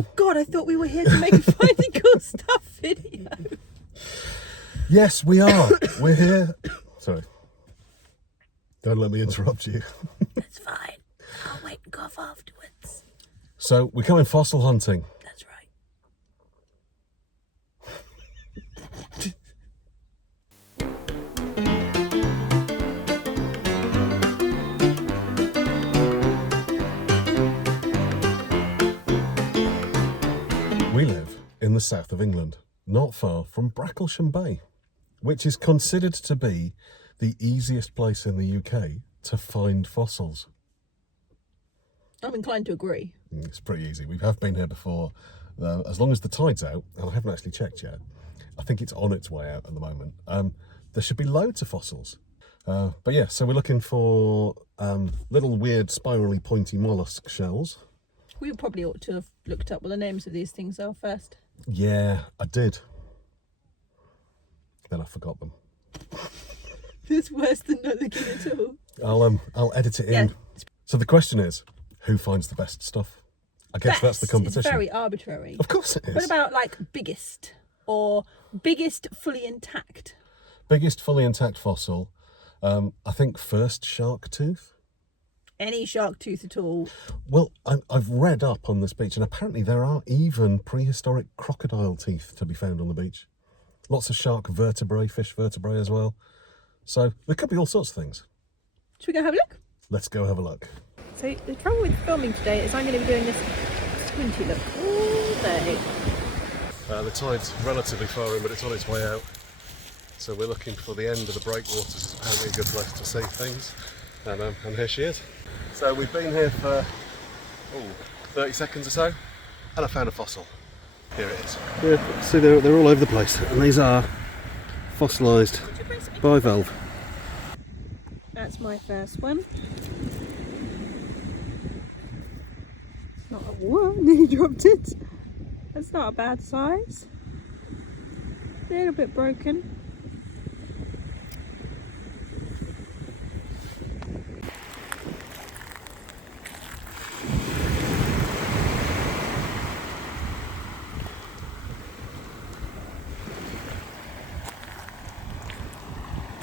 Oh God, I thought we were here to make a Finding Cool Stuff video. Yes, we are. We're here. Sorry. Don't let me interrupt you. That's fine. I'll wait and cough afterwards. So, we're coming fossil hunting. That's right. We live in the south of England, not far from Bracklesham Bay, which is considered to be the easiest place in the UK to find fossils. I'm inclined to agree. It's pretty easy. We have been here before. As long as the tide's out, and I haven't actually checked yet, I think it's on its way out at the moment, there should be loads of fossils. But yeah, so we're looking for little weird spirally pointy mollusk shells. We probably ought to have looked up what the names of these things are first. Yeah, I did. Then I forgot them. It's worse than not looking at all. I'll edit it in. Yeah. So the question is, who finds the best stuff? I guess that's the competition. It's very arbitrary. Of course it is. What about like biggest or biggest fully intact? Biggest fully intact fossil, I think first shark tooth. Any shark tooth at all? Well, I've read up on this beach, and apparently there are even prehistoric crocodile teeth to be found on the beach. Lots of shark vertebrae, fish vertebrae as well. So there could be all sorts of things. Should we go have a look? Let's go have a look. So the trouble with filming today is I'm going to be doing this squinty look all day. The tide's relatively far in, but it's on its way out. So we're looking for the end of the breakwaters. It's apparently a good place to see things. And here she is. So we've been here for 30 seconds or so, and I found a fossil. Here it is. Yeah, see they're all over the place, and these are fossilised bivalve. That's my first one. Not a whoa, nearly dropped it. That's not a bad size. A little bit broken.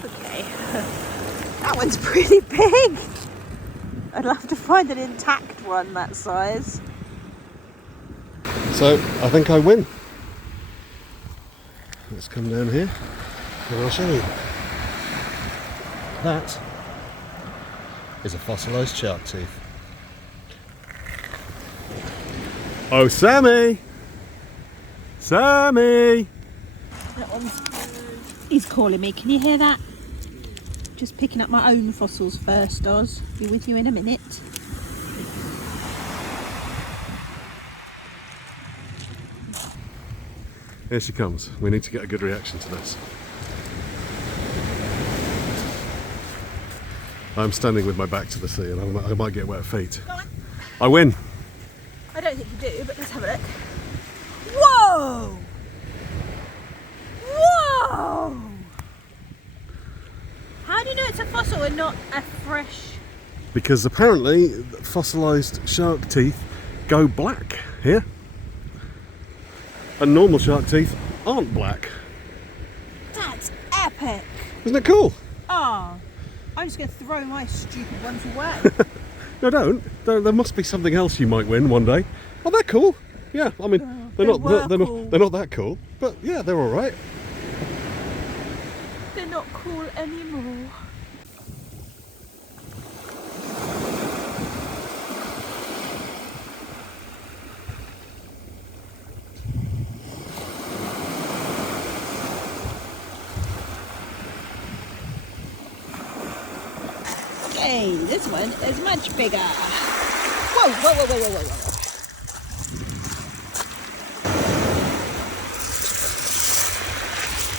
Okay, that one's pretty big. I'd love to find an intact one that size. So I think I win. Let's come down here and I'll show you. That is a fossilised shark tooth. Oh, Sammy! Sammy! That one's... He's calling me, can you hear that? Just picking up my own fossils first, Oz. Be with you in a minute. Here she comes. We need to get a good reaction to this. I'm standing with my back to the sea and I might get wet feet. Go on. I win. I don't think you do, but let's have a look. Whoa! Whoa! How do you know it's a fossil and not a fresh... Because apparently fossilised shark teeth go black here. And normal shark teeth aren't black. That's epic! Isn't it cool? Oh, I'm just going to throw my stupid ones away. No, don't. There must be something else you might win one day. Oh, they're cool. Yeah, I mean, they're not that cool, but yeah, they're all right. They're not cool anymore. Okay, this one is much bigger. Whoa, whoa, whoa, whoa, whoa, whoa, whoa.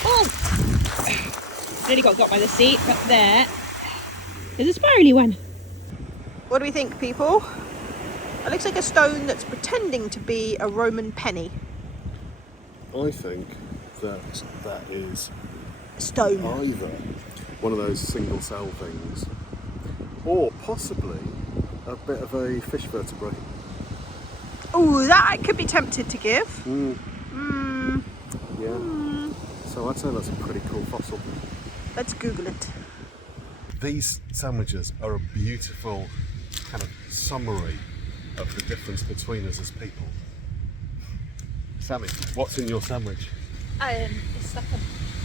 Oh! Nearly got by the seat, but there is a spirally one. What do we think, people? It looks like a stone that's pretending to be a Roman penny. I think that is Stone. either one of those single cell things, or possibly a bit of a fish vertebrae. Oh, that I could be tempted to give. Yeah. So I'd say that's a pretty cool fossil. Let's Google it. These sandwiches are a beautiful kind of summary of the difference between us as people. Sammy, what's in your sandwich? It's like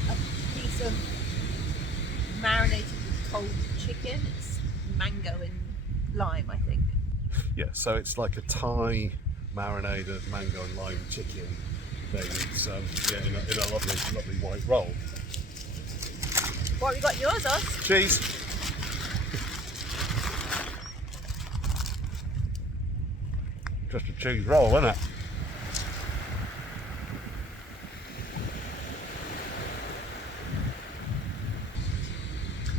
a piece of marinated with cold chicken. It's mango and lime, I think. Yeah, so it's like a Thai marinated mango and lime chicken thing. It's in a lovely white roll. What have you got yours, Oz? Cheese. Just a cheese roll, isn't it?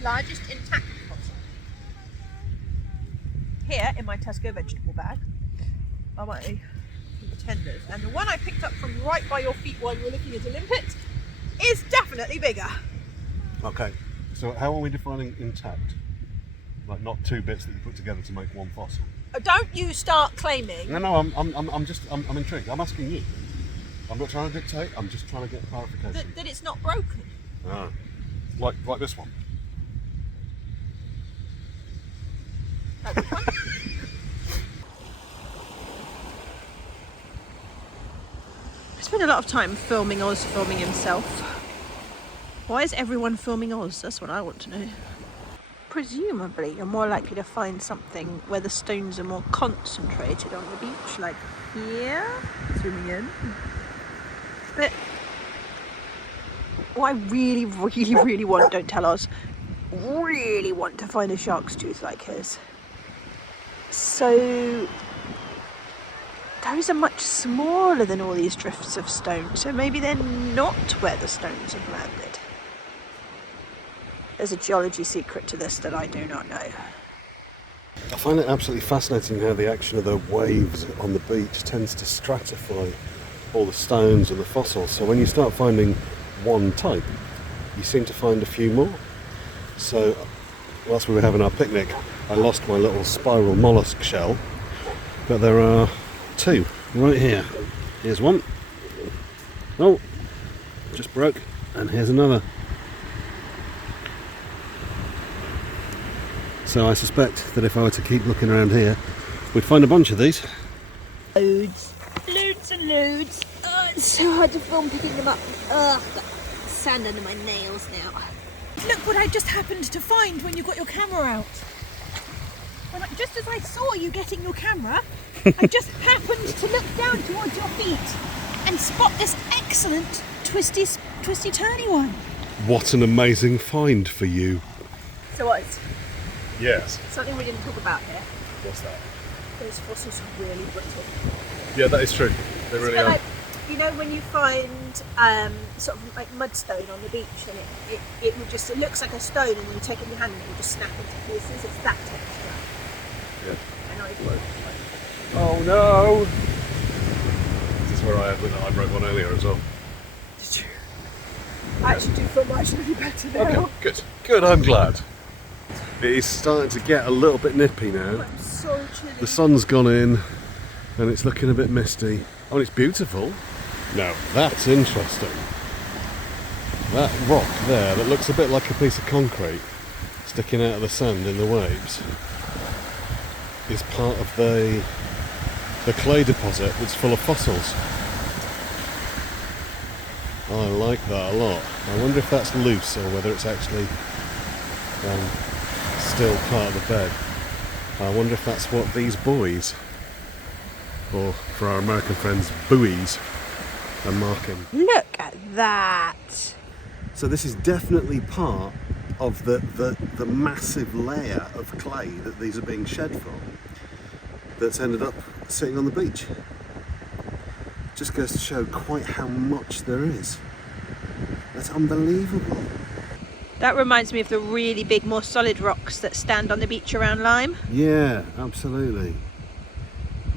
Largest intact fossil. Here in my Tesco vegetable bag are my tenders, and the one I picked up from right by your feet while you were looking at a limpet is definitely bigger. Okay, so how are we defining intact? Like not two bits that you put together to make one fossil? Don't you start claiming. No, I'm intrigued. I'm asking you. I'm not trying to dictate, I'm just trying to get clarification. That it's not broken. Ah, like this one. Like which one? I spent a lot of time filming Oz filming himself. Why is everyone filming Oz? That's what I want to know. Presumably you're more likely to find something where the stones are more concentrated on the beach, like here, zooming in. But what I really want, don't tell Oz, really want to find a shark's tooth like his. So those are much smaller than all these drifts of stone, so maybe they're not where the stones have landed. There's a geology secret to this that I do not know. I find it absolutely fascinating how the action of the waves on the beach tends to stratify all the stones and the fossils. So when you start finding one type, you seem to find a few more. So whilst we were having our picnic, I lost my little spiral mollusk shell, but there are two right here. Here's one. Oh, just broke, and here's another. So I suspect that if I were to keep looking around here, we'd find a bunch of these. Loads and loads. Oh, it's so hard to film picking them up. Ugh, I've got sand under my nails now. Look what I just happened to find when you got your camera out. Just as I saw you getting your camera, I just happened to look down towards your feet and spot this excellent twisty turny one. What an amazing find for you. So what? Yes. Something we didn't talk about here. What's that? Those fossils are really brittle. Yeah, that is true. They really are. Like, you know when you find sort of like mudstone on the beach and it will just, it looks like a stone and then you take it in your hand and it will just snap into pieces. It's that texture. Yeah. And I broke. Oh no! This is where I broke one earlier as well. Did you? I actually do feel marginally better now. Okay, good, I'm glad. It is starting to get a little bit nippy now. I'm so chilly. The sun's gone in and it's looking a bit misty. Oh, and it's beautiful. Now, that's interesting. That rock there that looks a bit like a piece of concrete sticking out of the sand in the waves is part of the clay deposit that's full of fossils. I like that a lot. I wonder if that's loose or whether it's actually still part of the bed. I wonder if that's what these buoys, or for our American friends, buoys, are marking. Look at that! So this is definitely part of the massive layer of clay that these are being shed from, that's ended up sitting on the beach. Just goes to show quite how much there is. That's unbelievable. That reminds me of the really big, more solid rocks that stand on the beach around Lyme. Yeah, absolutely.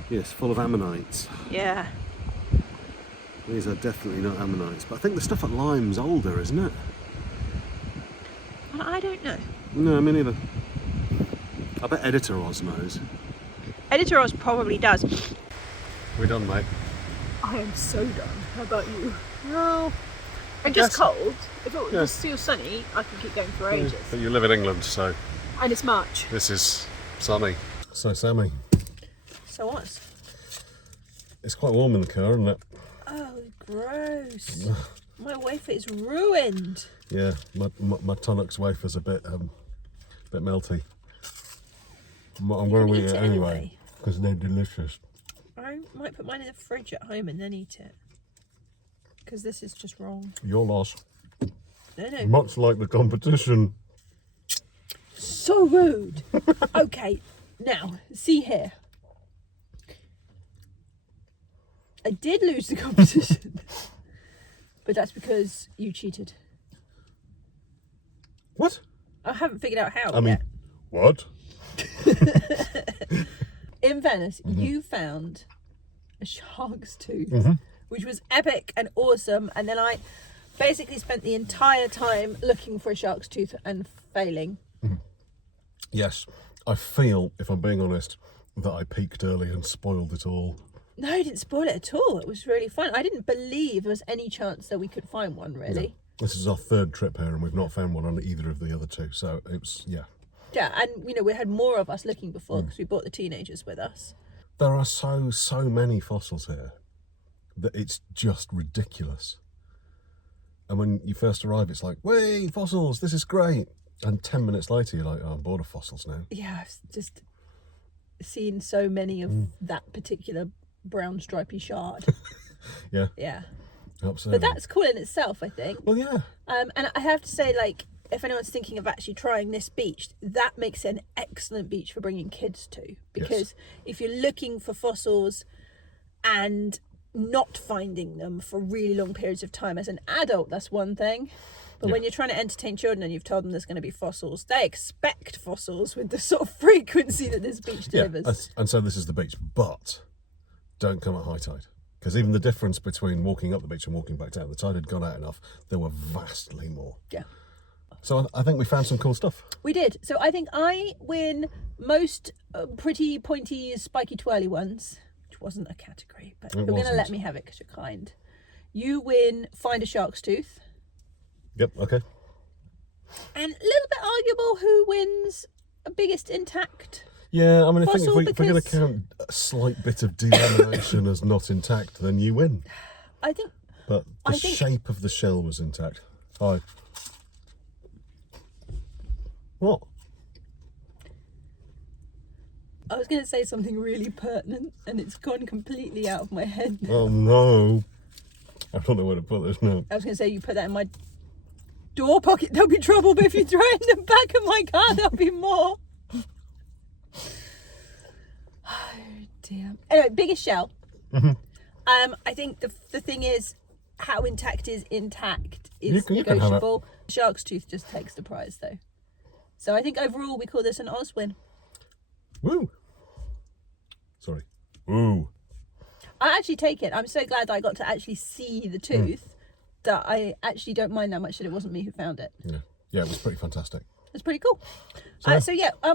Yes, full of ammonites. Yeah. These are definitely not ammonites, but I think the stuff at Lyme's older, isn't it? Well, I don't know. No, me neither. I bet Editor Oz knows. Editor Oz probably does. We done, mate? I am so done. How about you? No. And just cold. If it was still sunny, I could keep going for ages. But you live in England, so... And it's March. This is sunny. So, Sammy. So what? It's quite warm in the car, isn't it? Oh, gross. My wafer is ruined. Yeah, my Tunnocks wafer's a bit melty. I'm going to eat it anyway, because they're delicious. I might put mine in the fridge at home and then eat it. Because this is just wrong. Your loss. No. Much like the competition. So rude. Okay, now, see here. I did lose the competition. But that's because you cheated. What? I haven't figured out how I mean, yet. what? In fairness, you found a shark's tooth, which was epic and awesome, and then I basically spent the entire time looking for a shark's tooth and failing. Yes, I feel, if I'm being honest, that I peaked early and spoiled it all. No, I didn't spoil it at all. It was really fun. I didn't believe there was any chance that we could find one, really. No. This is our third trip here and we've not found one on either of the other two, so it's, yeah. Yeah, and we had more of us looking before because we brought the teenagers with us. There are so many fossils here that it's just ridiculous. And when you first arrive, it's like, "Way, fossils, this is great." And 10 minutes later, you're like, "Oh, I'm bored of fossils now." Yeah, I've just seen so many of that particular brown stripy shard. Yeah. Yeah. Absolutely. But that's cool in itself, I think. Well, yeah. And I have to say, like, if anyone's thinking of actually trying this beach, that makes it an excellent beach for bringing kids to. Because if you're looking for fossils and not finding them for really long periods of time as an adult, that's one thing. But when you're trying to entertain children and you've told them there's going to be fossils, they expect fossils with the sort of frequency that this beach delivers. Yeah, and so this is the beach, but don't come at high tide. Because even the difference between walking up the beach and walking back down, the tide had gone out enough, there were vastly more. Yeah. So I think we found some cool stuff. We did. So I think I win most pretty pointy, spiky, twirly ones, which wasn't a category, but you're going to let me have it because you're kind. You win find a shark's tooth. Yep, okay. And a little bit arguable who wins biggest intact. Yeah, I mean, I think fossil if we're going to count a slight bit of delamination as not intact, then you win. I think. But the shape of the shell was intact. Hi. What? I was going to say something really pertinent, and it's gone completely out of my head. Oh no! I don't know where to put this now. I was going to say you put that in my door pocket, there'll be trouble. But if you throw it in the back of my car, there'll be more. Oh dear. Anyway, biggest shell. I think the thing is, how intact is negotiable. Shark's tooth just takes the prize though. So I think overall we call this an Oz win. Woo! Sorry. Woo! I actually take it. I'm so glad I got to actually see the tooth that I actually don't mind that much that it wasn't me who found it. Yeah, it was pretty fantastic. It's pretty cool. So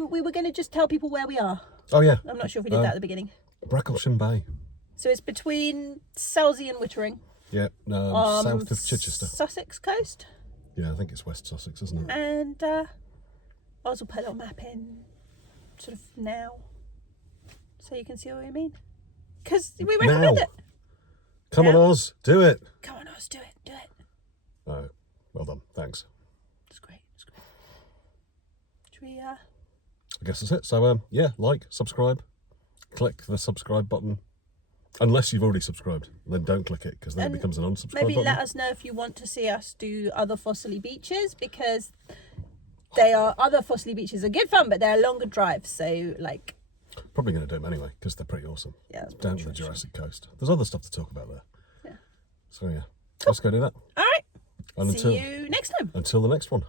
we were going to just tell people where we are. Oh yeah. I'm not sure if we did that at the beginning. Bracklesham Bay. So it's between Selsey and Wittering. Yeah, south of Chichester. Sussex coast. Yeah, I think it's West Sussex, isn't it? And Oz will put a little map in sort of now, so you can see what we mean. Because we recommend it. Come on, Oz, do it. Come on, Oz, do it. Oh, well done. Thanks. It's great. Should we? I guess that's it. So like, subscribe, click the subscribe button. Unless you've already subscribed, then don't click it because then it becomes an unsubscribe maybe button. Let us know if you want to see us do other fossily beaches, because other fossily beaches are good fun, but they're longer drives. So like, probably going to do them anyway because they're pretty awesome. Yeah, that's down to the Jurassic Coast. There's other stuff to talk about there. Yeah. So yeah, let's go do that. All right. And see you next time. Until the next one.